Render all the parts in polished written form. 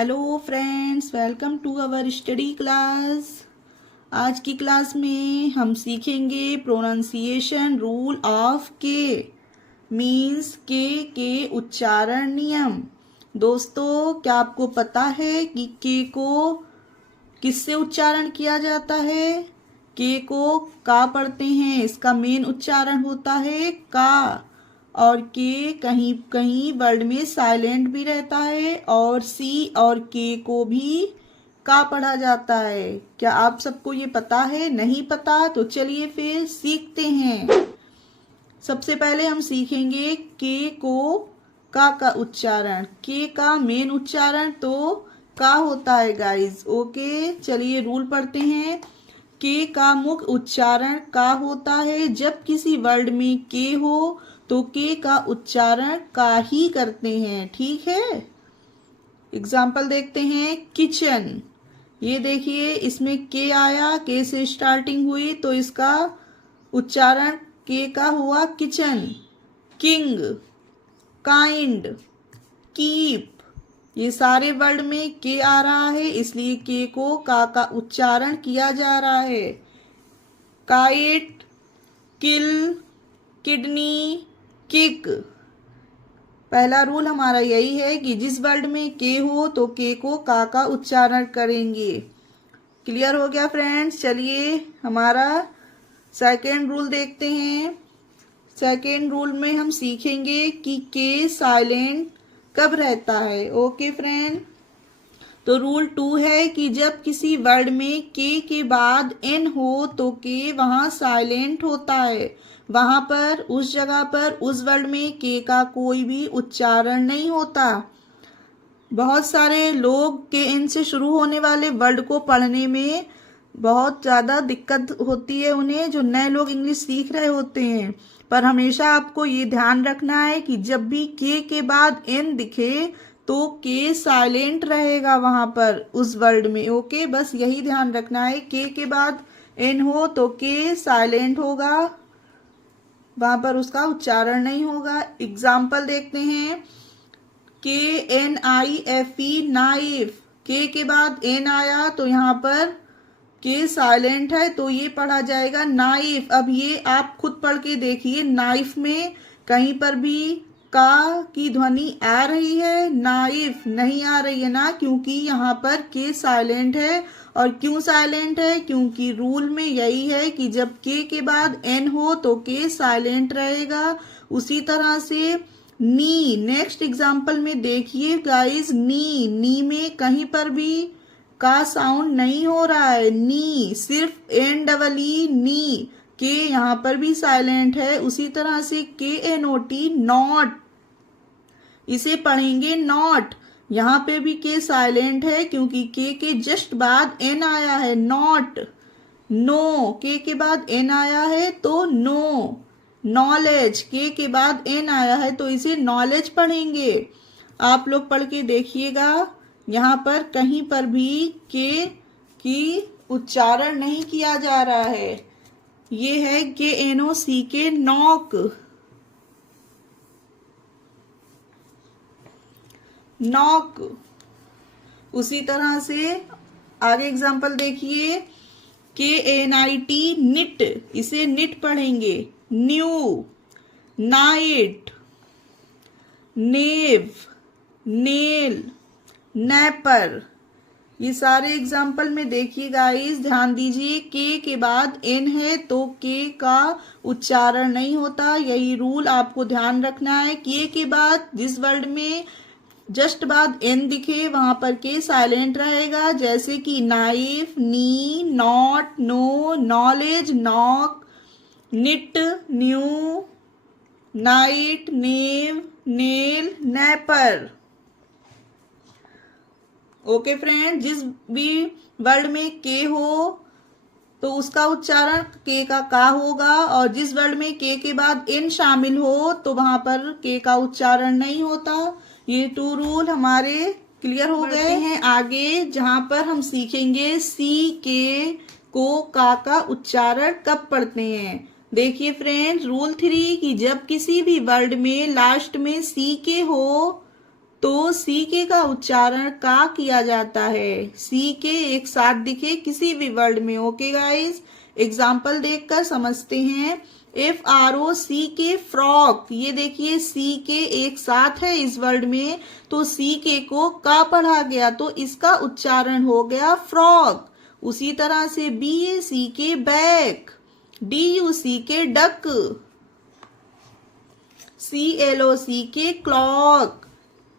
Hello friends, welcome to our study class. आज की class में हम सीखेंगे pronunciation rule of K, means के उच्चारण नियम। दोस्तों, क्या आपको पता है कि के को किससे उच्चारण किया जाता है? के को का पढ़ते हैं, इसका मेन उच्चारण होता है का। और के कहीं कहीं वर्ड में साइलेंट भी रहता है और सी और के को भी का पढ़ा जाता है। क्या आप सबको ये पता है? नहीं पता तो चलिए फिर सीखते हैं। सबसे पहले हम सीखेंगे के को का उच्चारण। के का मेन उच्चारण तो का होता है गाइस। ओके, चलिए रूल पढ़ते हैं। के का मुख्य उच्चारण का होता है। जब किसी वर्ड में के हो तो के का उच्चारण का ही करते हैं, ठीक है। एग्जाम्पल देखते हैं। किचन, ये देखिए इसमें के आया, के से स्टार्टिंग हुई तो इसका उच्चारण के का हुआ किचन। किंग, काइंड, कीप, ये सारे वर्ड में के आ रहा है, इसलिए के को का उच्चारण किया जा रहा है। काइट, किल, किडनी, किक। पहला रूल हमारा यही है कि जिस वर्ड में के हो तो के को का उच्चारण करेंगे। क्लियर हो गया फ्रेंड्स? चलिए हमारा सेकेंड रूल देखते हैं। सेकेंड रूल में हम सीखेंगे कि के साइलेंट कब रहता है। ओके फ्रेंड, तो रूल 2 है कि जब किसी वर्ड में के बाद एन हो तो के वहां साइलेंट होता है। वहां पर उस जगह पर उस वर्ड में के का कोई भी उच्चारण नहीं होता। बहुत सारे लोग के एन से शुरू होने वाले वर्ड को पढ़ने में बहुत ज़्यादा दिक्कत होती है उन्हें, जो नए लोग इंग्लिश सीख रहे होते हैं। पर हमेशा आपको ये ध्यान रखना है कि जब भी के बाद एन दिखे तो के साइलेंट रहेगा वहां पर उस वर्ड में। ओके, बस यही ध्यान रखना है। के बाद एन हो तो के साइलेंट होगा, वहां पर उसका उच्चारण नहीं होगा। एग्जाम्पल देखते हैं। KNIFE, knife. के बाद एन आया तो यहाँ पर के साइलेंट है तो ये पढ़ा जाएगा नाइफ। अब ये आप खुद पढ़ के देखिए, नाइफ में कहीं पर भी का की ध्वनि आ रही है? नाइफ नहीं आ रही है ना, क्योंकि यहाँ पर के साइलेंट है। और क्यों साइलेंट है? क्योंकि रूल में यही है कि जब के बाद एन हो तो के साइलेंट रहेगा। उसी तरह से नी, नेक्स्ट एग्जाम्पल में देखिए गाइस, नी में कहीं पर भी का साउंड नहीं हो रहा है। नी, सिर्फ NEE, नी। के यहाँ पर भी साइलेंट है। उसी तरह से KNOT, नॉट, इसे पढ़ेंगे नॉट। यहाँ पे भी के साइलेंट है क्योंकि के जस्ट बाद एन आया है। नॉट, नो, के बाद एन आया है तो नो। नॉलेज, के बाद एन आया है तो इसे नॉलेज पढ़ेंगे। आप लोग पढ़ के देखिएगा, यहाँ पर कहीं पर भी के की उच्चारण नहीं किया जा रहा है। ये है KNOCK, नॉक, नॉक। उसी तरह से आगे एग्जाम्पल देखिए। KNIT, निट, इसे निट पढ़ेंगे। New, knight, knave, knell, नैपर। ये सारे एग्जाम्पल में देखिए गाइस, ध्यान दीजिए, के बाद एन है तो के का उच्चारण नहीं होता। यही रूल आपको ध्यान रखना है। के बाद जिस वर्ड में जस्ट बाद एन दिखे वहां पर के साइलेंट रहेगा, जैसे कि knife, knee, not, no, knowledge, knock, knit, knew, knight, knave, knell, knapper. Okay friend, जिस भी वर्ड में के हो तो उसका उच्चारण के का होगा, और जिस वर्ड में के बाद एन शामिल हो तो वहां पर के का उच्चारण नहीं होता। ये 2 रूल हमारे क्लियर हो गए हैं। आगे जहां पर हम सीखेंगे सी के को का उच्चारण कब पढ़ते हैं। देखिए फ्रेंड्स, रूल 3 कि जब किसी भी वर्ड में लास्ट में सी के हो तो सी के का उच्चारण का किया जाता है। सी के एक साथ दिखे किसी भी वर्ड में। ओके गाइस, एग्जाम्पल देखकर समझते हैं। FROC फ्रॉक, ये देखिए सी के एक साथ है इस वर्ड में, तो सी के को का पढ़ा गया तो इसका उच्चारण हो गया फ्रॉक। उसी तरह से BACK back, DUCK duck, CLOCK clock,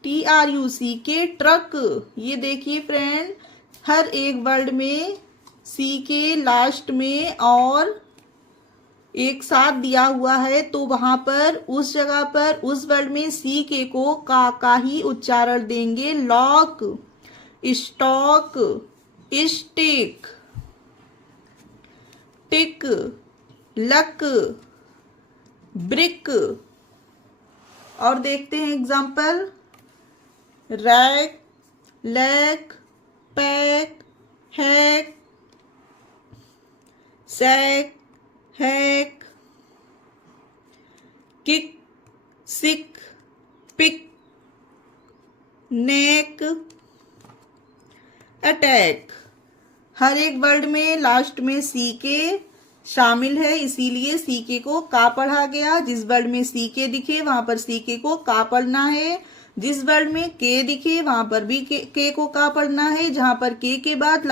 TRUCK truck. ये देखिए फ्रेंड, हर एक वर्ड में सी के लास्ट में और एक साथ दिया हुआ है, तो वहां पर उस जगह पर उस वर्ड में सी के को का ही उच्चारण देंगे। Lock, stock, stick, tick, luck, brick. और देखते हैं example. Rack, lack, pack, hack, sack, hack, kick, sick, pick, neck, attack. हर एक वर्ड में लास्ट में सी के शामिल है, इसीलिए सी के को का पढ़ा गया। जिस वर्ड में सी के दिखे वहां पर सी के को का पढ़ना है। जिस वर्ड में के दिखे वहां पर भी के को का पढ़ना है। जहां पर के बाद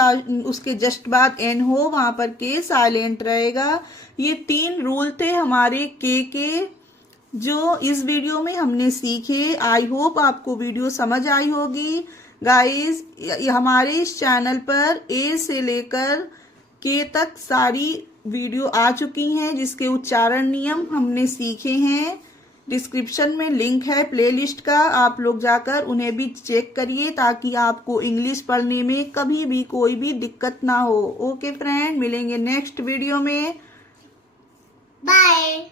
उसके जस्ट बाद एन हो वहां पर के साइलेंट रहेगा। ये 3 रूल थे हमारे के जो इस वीडियो में हमने सीखे। आई होप आपको वीडियो समझ आई होगी गाइस। हमारे इस चैनल पर ए से लेकर के तक सारी वीडियो आ चुकी हैं, जिसके उच्चारण नियम हमने सीखे हैं। डिस्क्रिप्शन में लिंक है प्लेलिस्ट का, आप लोग जाकर उन्हें भी चेक करिए ताकि आपको इंग्लिश पढ़ने में कभी भी कोई भी दिक्कत ना हो। ओके फ्रेंड, मिलेंगे नेक्स्ट वीडियो में। बाय।